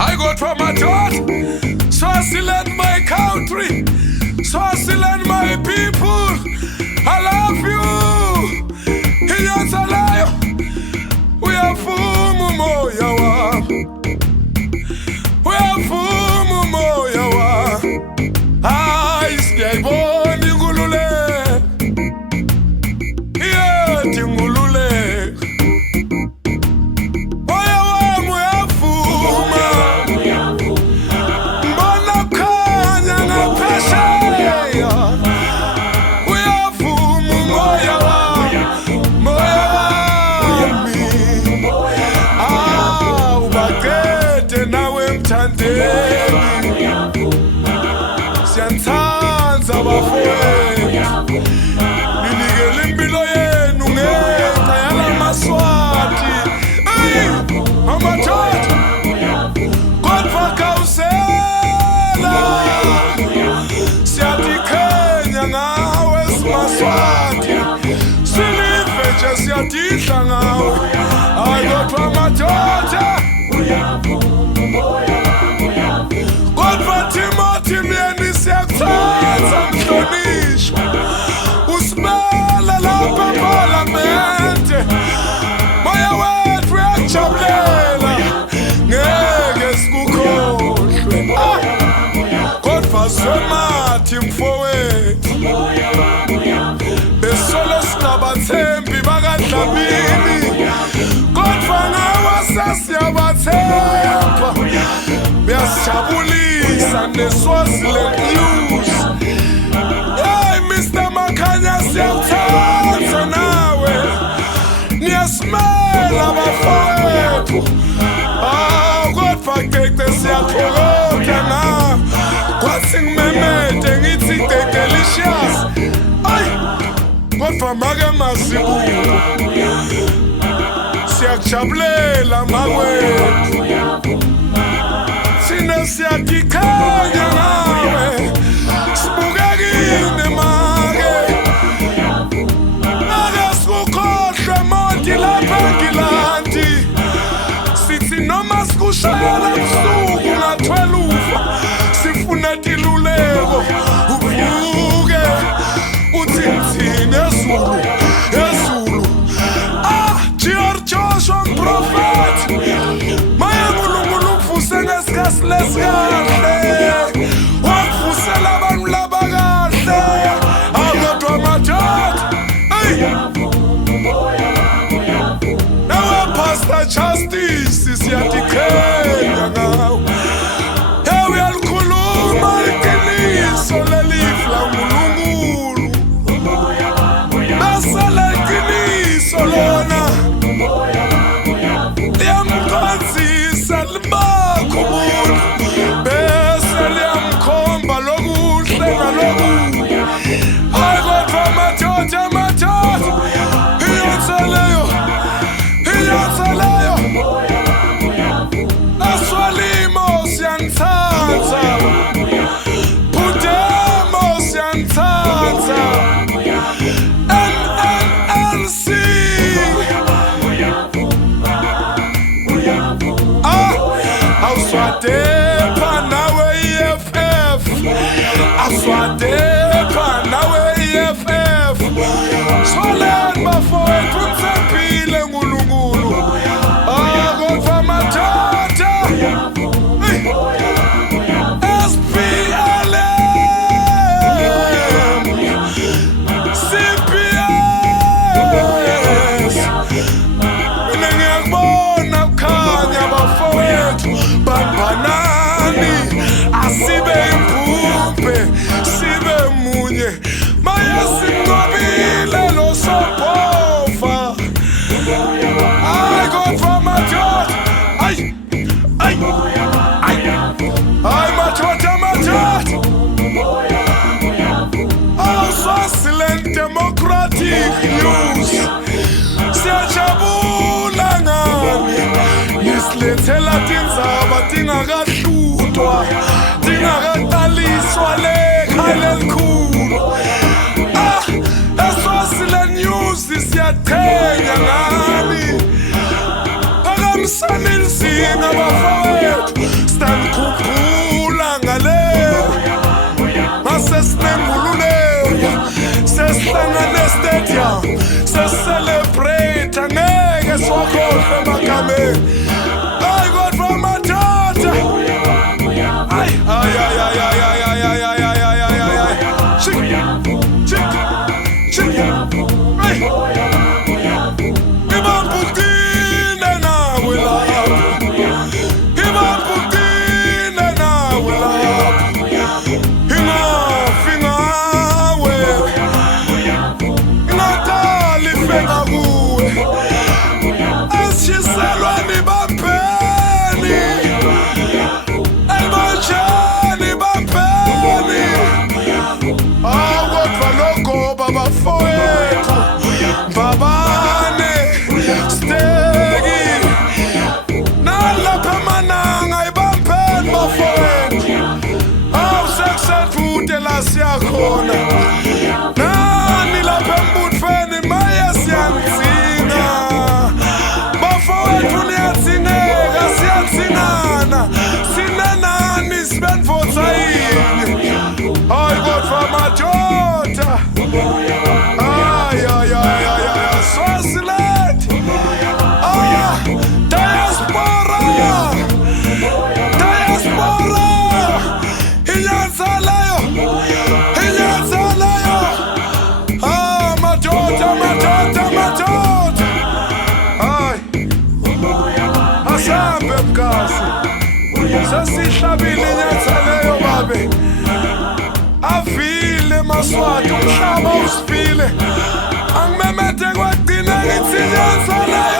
I got from my church, Swaziland, my country, Swaziland, my people. I love you. Here's a life. We are full moya wa. We are full moya wa. Ay, siyayibona ingulule. Yeah, tingulule. Moya wami uyavuma. Mbona khanya ngaphesheya. Uyavuma moya wami. Moya wami. Ah, ubaqede nawe mthandeni. Siyanthanda bafowethu. Ninikele impilo yenu ngenxa yalamaswati. Hey, amadoda kodwa khawusela. Siyatikhenya ngawe simaswati. Silive nje siyadidla ngawe. Hayi kodwa amadoda kodwa Timothy myeni siyakuthanda mhlonishwa. Usimele lapha eParlamente. Moya wethu uyakujabulela. Ngeke sikukhohlwe. Kodwa somathi mfowethu. Besolo singabathembi bakaDlamini. Kodwa ngawe sesiyabathemba. Uyasijabulisa neSwaziland News. Hey Mr. Makhanya siyakuthanda nawe. Niyasimela bafowethu. Kodwa Gqegqe siyathokoza na. Kwathi ngimemede ngithi Delicious. Ay, kodwa make mazibuko. Siyakujabulela makwethu. Sina siyatikhanya ngawe. Sibukekile make. Ake sikukhohlwe modi lapha eNgilandi. Sithi noma sikushayela ebusuku ngathwelufa. Sifuna tiluleko. Uvuke uthi ngithini ezulu. Ezulu. George Joshua prophet. Maya uNkulunkulu uvuse ngesikhathi lesikahle. Wakuvusela abantu labakahle. Kodwa amadoda. Nawe Pastor Justice siyatikhenya ngawe. Hey uyalikhuluma iqiniso lelifu laNkulunkulu. Bese leqiniso lona liyamkhonzisa libakho umuntu. Bese liyamkhomba lokuhle nalokubi. Hayi kodwa amadoda amadoda. Iyonseleyo. Iyonseleyo. Aswalimo siyangithanda. Phutemo siyangithanda. NNLC. Aswadepa nawe EFF. Aswadepa nawe EFF. Swaleni bafowethu uNtsembile uNkulunkulu. Kodwa amadoda. SPLM. CPS. Mina ngiyakubona kukhanya bafowethu. Bambanani. Asibe impumpe. Sibe munye. Maya sinqobile lo sophova. Ay kodwa amadoda. Ay. Ay. Ay. Ay madoda madoda. Swaziland Democratic News. Siyajabula ngani. Nisilethela tindzaba tingakahlutwa. Tingakaqaliswa lekhaya elikhulu. eSwaziland News siyaqhenya ngani. sanilsinga bafowethu stanikhuphula ngale masesinemululeka sesihlangane stadium sesicelebrate angeke siwakhohlwe emagameni hayi kodwa madoda hayi siyakhona nani lapha embutfweni maye siyadzinga bafowethu niyatsingeka siyatsingana sinenani sibendvodza yini hayi kodwa madoda Swaziland diaspora iyanzalayo madoda hayi asambe mkasi sesihlabile inyathaleyo babe avile maswati umhlaba usifile angimemete kwagcina ngithi inyathaleyo